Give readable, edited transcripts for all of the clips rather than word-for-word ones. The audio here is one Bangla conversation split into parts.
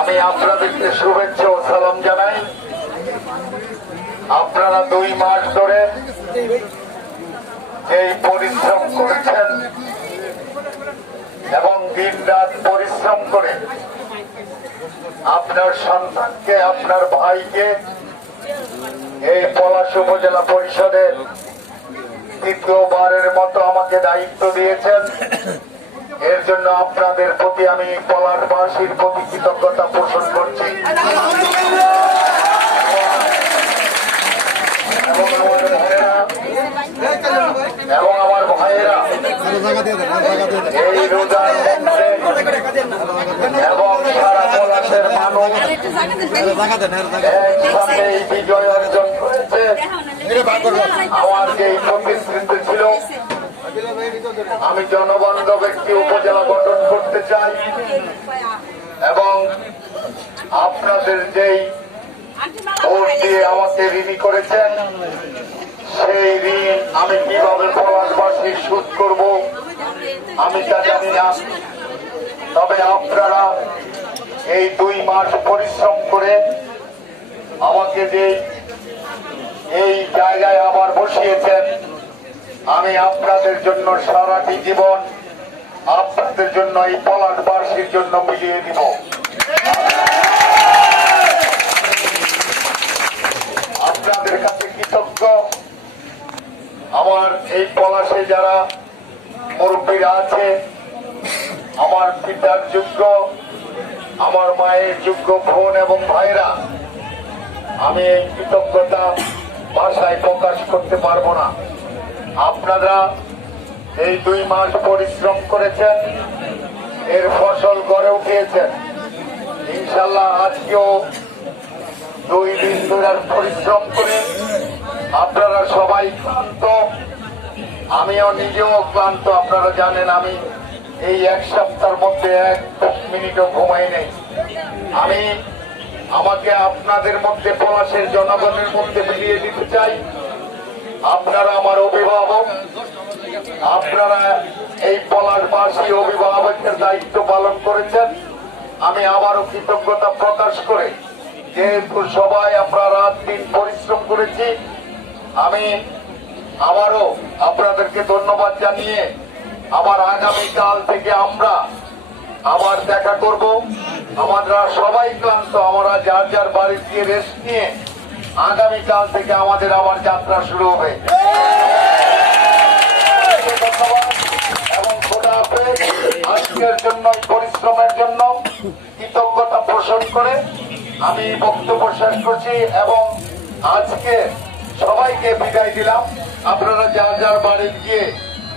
আমি আপনাদেরকে শুভেচ্ছা ও সালাম জানাই। আপনারা 2 মাস ধরে এই পরিশ্রম করেছেন এবং দিন রাত পরিশ্রম করে আপনার সন্তানকে, আপনার ভাইকে এই পলাশ উপজেলা পরিষদের 3য়বারের মতো আমাকে দায়িত্ব দিয়েছেন। এর জন্য আপনাদের প্রতি আমি পলাশবাসীর প্রতি কৃতজ্ঞতা পোষণ করছি এবং আমার ভাইয়েরা এই রোজার মধ্যে এবং সারা পলাশের মানুষ একসাথে এই বিজয় অর্জন করেছে। আমার যে প্রতিশ্রুতি ছিল আমি জনবান্ধব একটি উপজেলা গঠন করতে চাই এবং আপনাদের যেই ভোট দিয়ে আমাকে ঋণী করেছেন সেই ঋণ আমি কিভাবে পলাশবাসী শোধ করব আমি তা জানি না। তবে আপনারা এই 2 মাস পরিশ্রম করে আমাকে যে এই জায়গায় আবার বসিয়েছেন, আমি আপনাদের জন্য সারাটি জীবন আপনাদের জন্য এই পলাশবাসীর জন্য মিলিয়ে দিব। আপনাদের কাছে কৃতজ্ঞ। আমার এই পলাশে যারা মুরব্বীরা আছে, আমার পিতার যোগ্য, আমার মায়ের যোগ্য বোন এবং ভাইরা, আমি এই কৃতজ্ঞতা ভাষায় প্রকাশ করতে পারবো না। আপনারা এই 2 মাস পরিশ্রম করেছেন, এর ফসল গড়ে উঠিয়েছেন। ইনশাল্লাহ আজকেও 2 দিন ধরে পরিশ্রম করে আপনারা সবাই ক্লান্ত, আমিও নিজেও ক্লান্ত। আপনারা জানেন আমি এই 1 সপ্তাহের মধ্যে 1 মিনিটও ঘুমাই নেই। আমি আমাকে আপনাদের মধ্যে, পলাশের জনগণের মধ্যে মিলিয়ে দিতে চাই। আপনারা আমার অভিভাবক, আপনারা এই পলাশবাসী অভিভাবকের দায়িত্ব পালন করেছেন। আমি আবারও কৃতজ্ঞতা প্রকাশ করে, যেহেতু সবাই আপনারা রাত দিন পরিশ্রম করেছি, আমি আবারও আপনাদেরকে ধন্যবাদ জানিয়ে আবার আগামীকাল থেকে আমরা আবার দেখা করব। আমরা সবাই ক্লান্ত, আমরা যার যার বাড়ি গিয়ে রেস্ট নিয়ে আগামীকাল থেকে আমাদের আবার যাত্রা শুরু হবে। এবং খোদা হাফেজ। আজকের জন্য, পরিশ্রমের জন্য কৃতজ্ঞতা পোষণ করে আমি বক্তব্য শেষ করছি এবং আজকে সবাইকে বিদায় দিলাম। আপনারা যার যার বাড়ি গিয়ে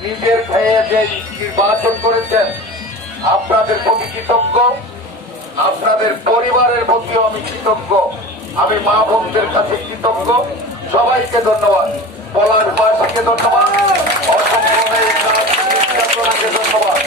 নিজের খেয়ে যে নির্বাচন করেছেন আপনাদের প্রতি কৃতজ্ঞ, আপনাদের পরিবারের প্রতিও আমি কৃতজ্ঞ, আমি মা বোনদের কাছে কৃতজ্ঞ। সবাইকে ধন্যবাদ, পলাশবাসীকে ধন্যবাদ, অসংখ্য ধন্যবাদ।